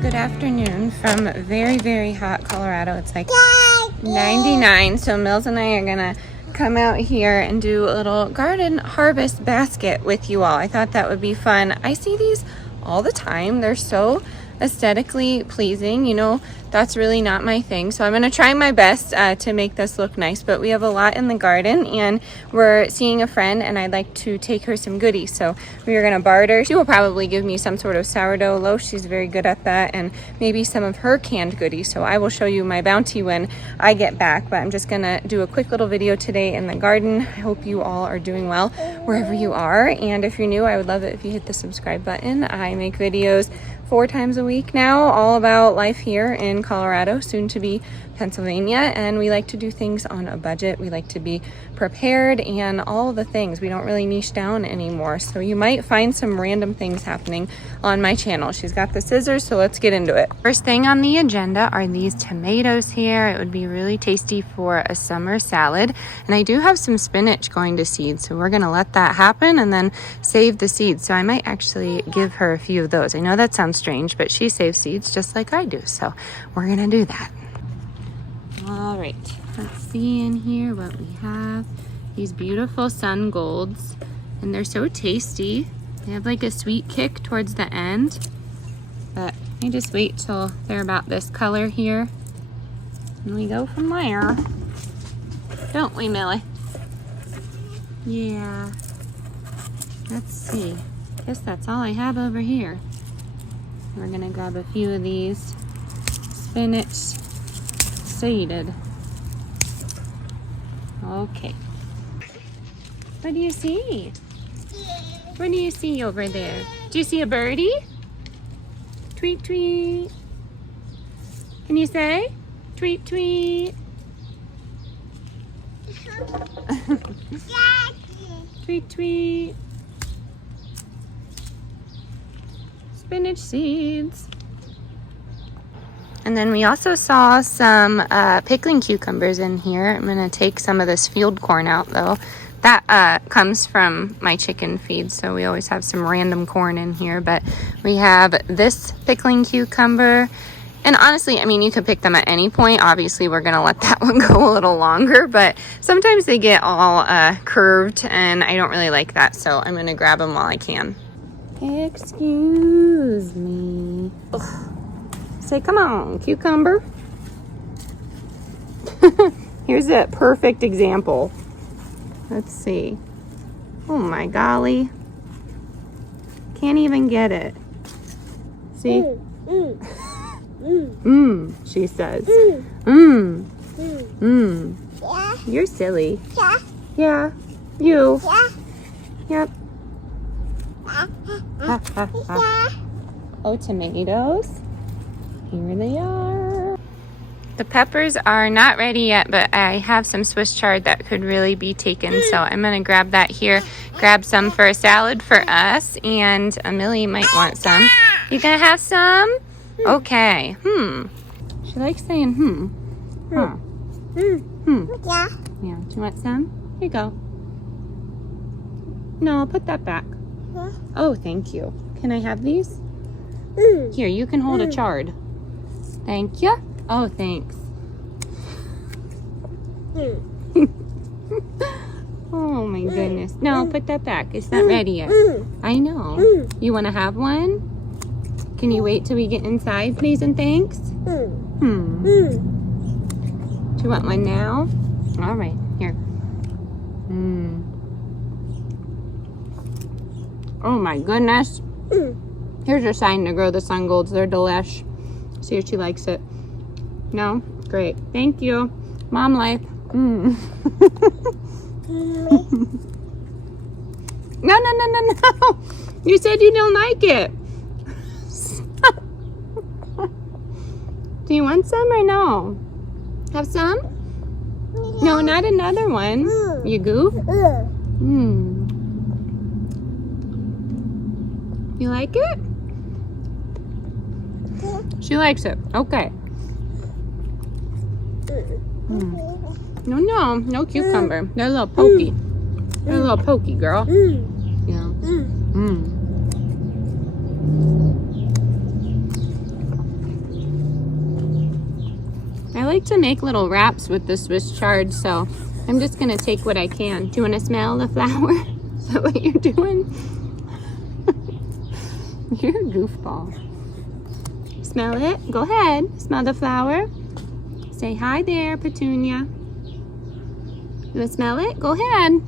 Good afternoon from very, very hot Colorado. It's like 99, so Mills and I are gonna come out here and do a little garden harvest basket with you all. I thought that would be fun. I see these all the time. They're so aesthetically pleasing, you know. That's really not my thing, so I'm gonna try my best to make this look nice. But we have a lot in the garden and we're seeing a friend and I'd like to take her some goodies, so we are gonna barter. She will probably give me some sort of sourdough loaf. She's very good at that, and maybe some of her canned goodies, so I will show you my bounty when I get back. But I'm just gonna do a quick little video today in the garden. I hope you all are doing well wherever you are, and if you're new, I would love it if you hit the subscribe button. I make videos 4 times a week now, all about life here in Colorado, soon to be Pennsylvania, and we like to do things on a budget. We like to be prepared and all the things. We don't really niche down anymore, so you might find some random things happening on my channel. She's got the scissors, so let's get into it. First thing on the agenda are these tomatoes here. It would be really tasty for a summer salad, and I do have some spinach going to seed, so we're gonna let that happen and then save the seeds. So I might actually give her a few of those. I know that sounds strange, but she saves seeds just like I do, so we're gonna do that. All right, let's see in here what we have. These beautiful sun golds, and they're so tasty. They have like a sweet kick towards the end, but I just wait till they're about this color here, and we go from there. Don't we, Millie? Yeah. Let's see. Guess that's all I have over here. We're gonna grab a few of these spinach seeded. Okay. What do you see? What do you see over there? Do you see a birdie? Tweet, tweet. Can you say? Tweet, tweet. Tweet, tweet. Spinach seeds. And then we also saw some pickling cucumbers in here. I'm gonna take some of this field corn out though. That comes from my chicken feed, so we always have some random corn in here. But we have this pickling cucumber, and honestly, I mean, you could pick them at any point. Obviously, we're gonna let that one go a little longer, but sometimes they get all curved, and I don't really like that, so I'm gonna grab them while I can. Excuse me. Ugh. Say, come on, cucumber. Here's a perfect example. Let's see. Oh my golly. Can't even get it. See? She says. Yeah. You're silly. Yeah. Yeah. You. Yeah. Yep. Oh, tomatoes. Here they are. The peppers are not ready yet, but I have some Swiss chard that could really be taken, so I'm gonna grab that here. Grab some for a salad for us, and Millie might want some. You gonna have some? Okay. She likes saying Huh. Yeah. Yeah. Do you want some? Here you go. No, put that back. Oh, thank you. Can I have these? Here, you can hold a chard. Thank you. Oh, thanks. Oh my goodness. No, put that back. It's not ready yet. I know. You want to have one? Can you wait till we get inside, please and thanks? Do you want one now? All right, here. Oh my goodness. Here's your sign to grow the sun golds. They're delish. See if she likes it. No? Great. Thank you. Mom life. No. You said you don't like it. Do you want some or no? Have some? No, not another one. You goof? You like it? She likes it. Okay. No cucumber. They're a little pokey. They're a little pokey, girl. Yeah. like to make little wraps with the Swiss chard, so I'm just gonna take what I can. Do you wanna smell the flower? Is that what you're doing? You're a goofball. Smell it? Go ahead. Smell the flower. Say hi there, Petunia. You wanna smell it? Go ahead.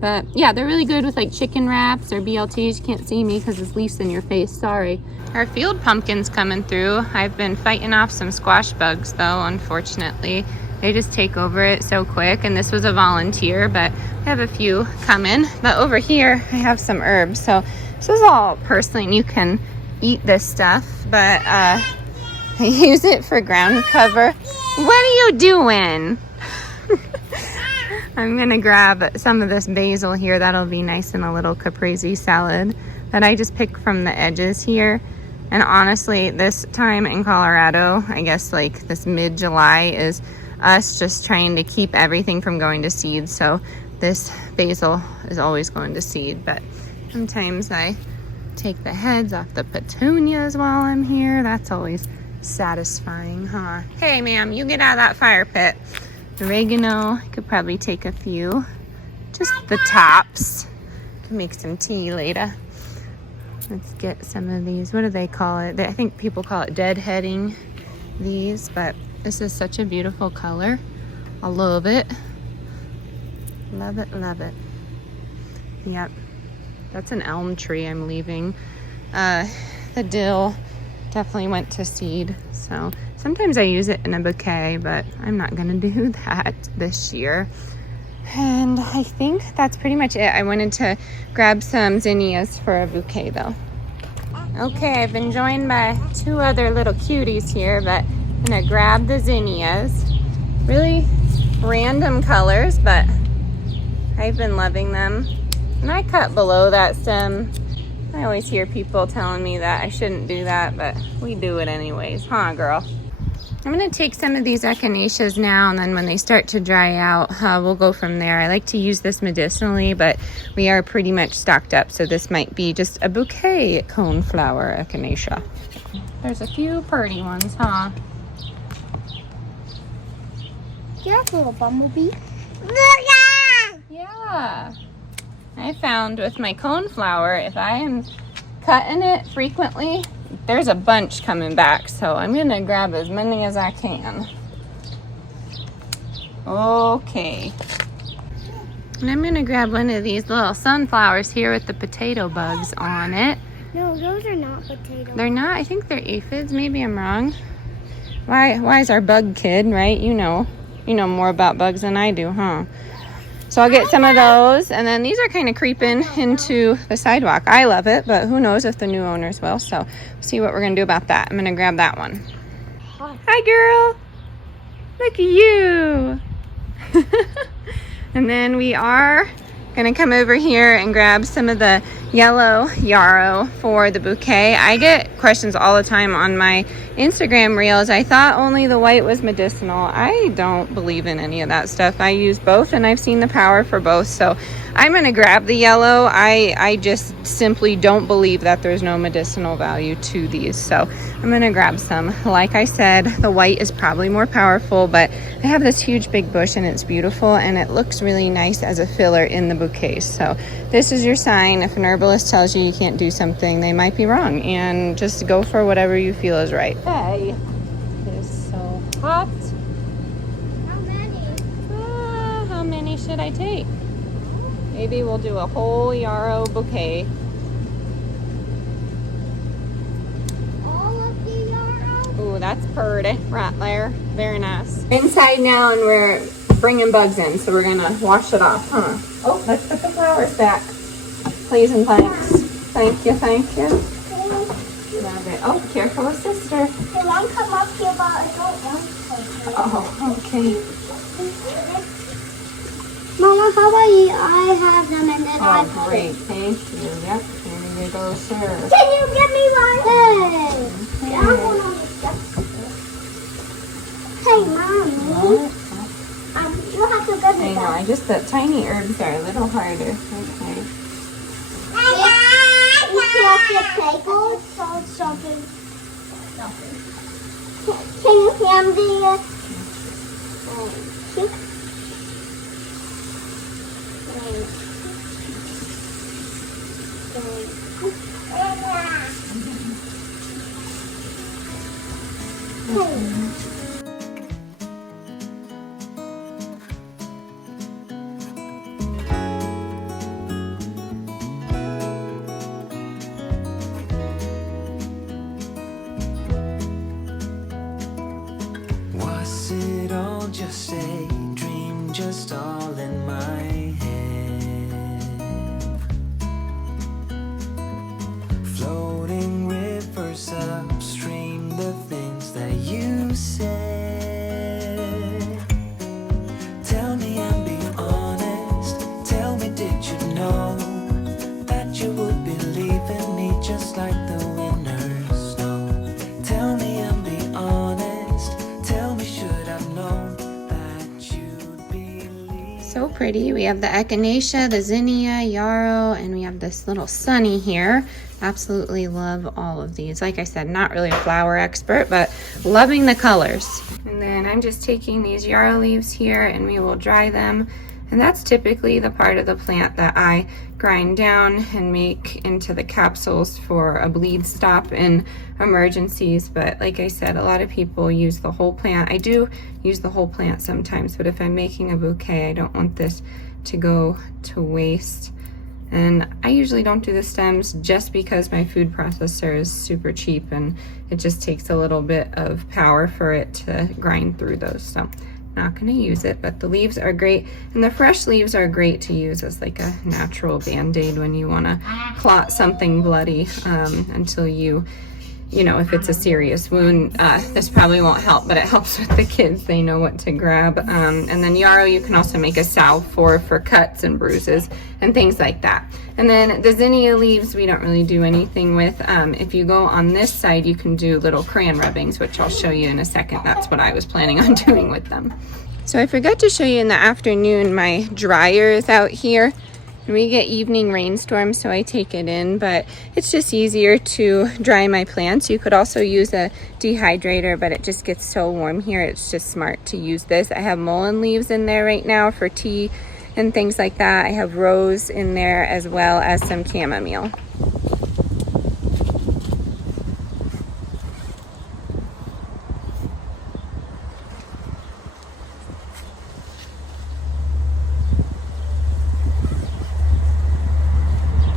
But yeah, they're really good with like chicken wraps or BLTs. You can't see me because this leaf's in your face, sorry. Our field pumpkin's coming through. I've been fighting off some squash bugs though, unfortunately. They just take over it so quick, and this was a volunteer, but I have a few coming. But over here, I have some herbs. So this is all personally, and you can eat this stuff, but I use it for ground cover. What are you doing? I'm gonna grab some of this basil here. That'll be nice in a little caprese salad that I just pick from the edges here. And honestly, this time in Colorado, I guess like this mid-July is us just trying to keep everything from going to seed. So this basil is always going to seed, but sometimes I take the heads off the petunias while I'm here. That's always satisfying, huh? Hey, ma'am, you get out of that fire pit. Oregano, I could probably take a few. Just the tops. Can make some tea later. Let's get some of these. What do they call it? I think people call it deadheading these, but this is such a beautiful color. I love it. Love it, love it. Yep. That's an elm tree I'm leaving. The dill definitely went to seed. So sometimes I use it in a bouquet, but I'm not gonna do that this year. And I think that's pretty much it. I wanted to grab some zinnias for a bouquet though. Okay, I've been joined by two other little cuties here, but I'm gonna grab the zinnias. Really random colors, but I've been loving them. And I cut below that stem. I always hear people telling me that I shouldn't do that, but we do it anyways, huh, girl? I'm gonna take some of these echinaceas now, and then when they start to dry out, we'll go from there. I like to use this medicinally, but we are pretty much stocked up, so this might be just a bouquet coneflower echinacea. There's a few pretty ones, huh? Careful, bumblebee. Yeah. I found with my coneflower, if I am cutting it frequently, there's a bunch coming back, so I'm gonna grab as many as I can. Okay. And I'm gonna grab one of these little sunflowers here with the potato bugs on it. No, those are not potatoes. They're not? I think they're aphids. Maybe I'm wrong. Why is our bug kid, right? You know more about bugs than I do, huh? So I'll get some of those, and then these are kind of creeping into the sidewalk. I love it, but who knows if the new owners will, so see what we're gonna do about that. I'm gonna grab that one. Hi, girl. Look at you. And then we are gonna come over here and grab some of the yellow yarrow for the bouquet. I get questions all the time on my Instagram reels. I thought only the white was medicinal. I don't believe in any of that stuff. I use both, and I've seen the power for both, so I'm gonna grab the yellow. I just simply don't believe that there's no medicinal value to these, so I'm gonna grab some. Like I said, the white is probably more powerful, but I have this huge big bush and it's beautiful, and it looks really nice as a filler in the bouquet. So this is your sign. If an herbalist tells you you can't do something, they might be wrong, and just go for whatever you feel is right. Hey, it is so hot. How many? How many should I take? Maybe we'll do a whole yarrow bouquet. All of the yarrow? Ooh, that's pretty right there. Very nice. We're inside now, and we're bringing bugs in, so we're gonna wash it off, huh? Oh, let's put the flowers back. Please and thanks. Thank you, thank you. Love it. Oh, careful with sister. I want to come up here, but I don't want to. Oh, okay. Mama, how about you? I have them, and then I Oh, great. Thank you. Yep. Here you go, sir. Can you give me one? Hey. I'm going on the steps. Hey, Mommy. You have to give me I know. that. The tiny herbs are a little harder. Okay. You have to pickle, salt, something. Can you hand the soup? Was it all just a dream, just all in my head? Floating rivers upstream, the things that you said. Tell me and be honest, tell me, did you know that you would believe in me just like the winter's snow? Tell me and be honest, tell me, should I've known that you'd believe? So pretty. We have the echinacea, the zinnia, yarrow, and we have this little sunny here. Absolutely love all of these. Like I said, not really a flower expert, but loving the colors. And then I'm just taking these yarrow leaves here and we will dry them. And that's typically the part of the plant that I grind down and make into the capsules for a bleed stop in emergencies. But like I said, a lot of people use the whole plant. I do use the whole plant sometimes, but if I'm making a bouquet, I don't want this to go to waste. And I usually don't do the stems just because my food processor is super cheap and it just takes a little bit of power for it to grind through those. So not gonna use it, but the leaves are great. And the fresh leaves are great to use as like a natural Band-Aid when you wanna clot something bloody until you know, if it's a serious wound, this probably won't help, but it helps with the kids. They know what to grab. And then yarrow, you can also make a salve for cuts and bruises and things like that. And then the zinnia leaves, we don't really do anything with. If you go on this side, you can do little crayon rubbings, which I'll show you in a second. That's what I was planning on doing with them. So I forgot to show you in the afternoon, my dryer is out here. We get evening rainstorms, so I take it in, but it's just easier to dry my plants. You could also use a dehydrator, but it just gets so warm here. It's just smart to use this. I have mullein leaves in there right now for tea and things like that. I have rose in there as well as some chamomile.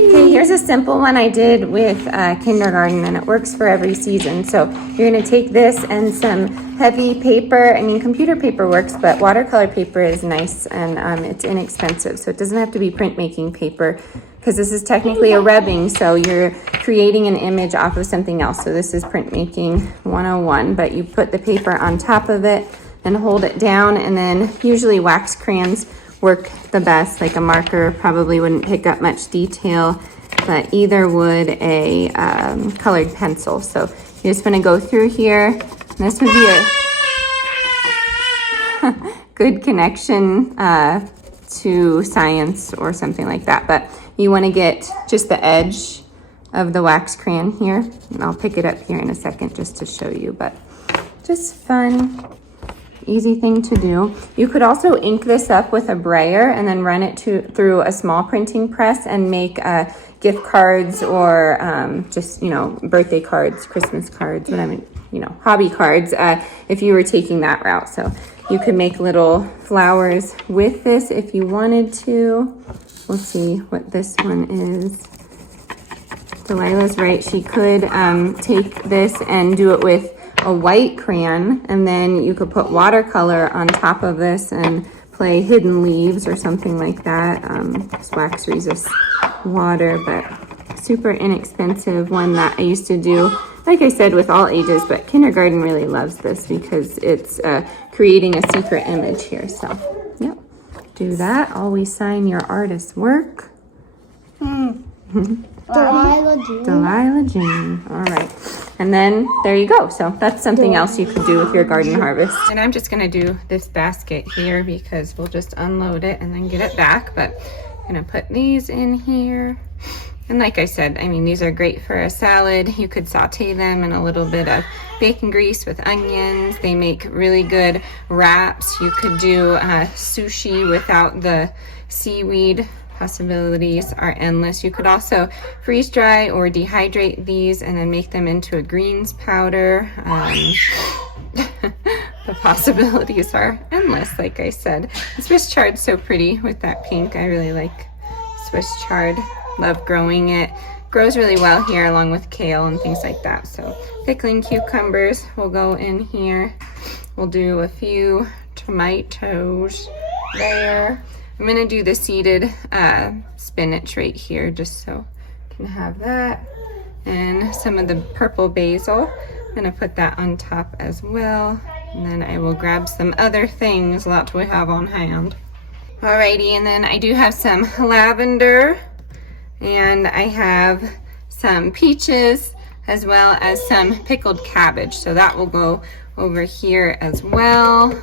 Okay, here's a simple one I did with kindergarten, and it works for every season. So you're gonna take this and some heavy paper. I mean, computer paper works, but watercolor paper is nice and it's inexpensive. So it doesn't have to be printmaking paper because this is technically a rubbing. So you're creating an image off of something else. So this is printmaking 101, but you put the paper on top of it and hold it down, and then usually wax crayons work the best. Like a marker probably wouldn't pick up much detail, but either would a colored pencil. So you just want to go through here. This would be a good connection to science or something like that, but you want to get just the edge of the wax crayon here, and I'll pick it up here in a second just to show you, but just fun. Easy thing to do. You could also ink this up with a brayer and then run it through a small printing press and make gift cards or just, you know, birthday cards, Christmas cards, whatever, you know, hobby cards if you were taking that route. So you could make little flowers with this if you wanted to. We'll see what this one is. Delilah's right. She could take this and do it with a white crayon, and then you could put watercolor on top of this and play hidden leaves or something like that. This wax resists water, but super inexpensive one that I used to do, like I said, with all ages, but kindergarten really loves this because it's creating a secret image here. So yep, do that. Always sign your artist's work. Delilah Jane. Delilah Jane. All right. And then there you go. So that's something else you could do with your garden harvest. And I'm just going to do this basket here because we'll just unload it and then get it back. But I'm going to put these in here. And like I said, I mean, these are great for a salad. You could saute them in a little bit of bacon grease with onions. They make really good wraps. You could do sushi without the seaweed. Possibilities are endless. You could also freeze dry or dehydrate these and then make them into a greens powder. The possibilities are endless, like I said. The Swiss chard's so pretty with that pink. I really like Swiss chard. Love growing it. Grows really well here along with kale and things like that. So pickling cucumbers will go in here. We'll do a few tomatoes there. I'm gonna do the seeded spinach right here just so I can have that. And some of the purple basil. I'm gonna put that on top as well. And then I will grab some other things that we have on hand. Alrighty, and then I do have some lavender, and I have some peaches as well as some pickled cabbage. So that will go over here as well.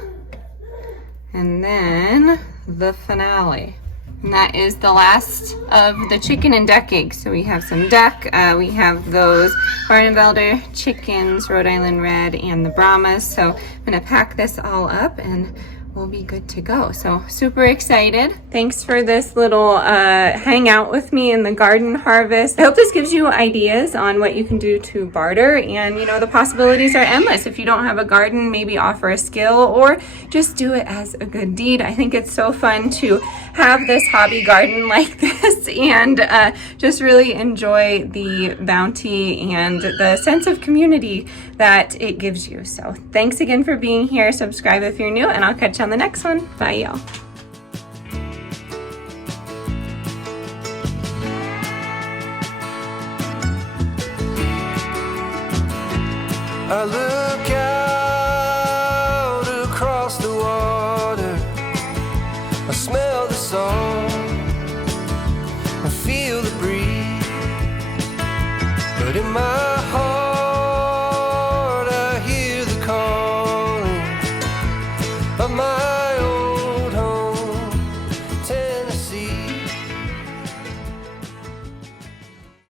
And then the finale. And that is the last of the chicken and duck eggs. So we have some duck, we have those Barneveld chickens, Rhode Island Red, and the Brahmas. So I'm gonna pack this all up and we'll be good to go. So super excited. Thanks for this little hangout with me in the garden harvest. I hope this gives you ideas on what you can do to barter, and you know, the possibilities are endless. If you don't have a garden, maybe offer a skill or just do it as a good deed. I think it's so fun to have this hobby garden like this and just really enjoy the bounty and the sense of community that it gives you. So thanks again for being here. Subscribe if you're new, and I'll catch you on the next one. Bye, y'all. I look out across the water, I smell the song, I feel the breeze, but in my heart I hear the calling of my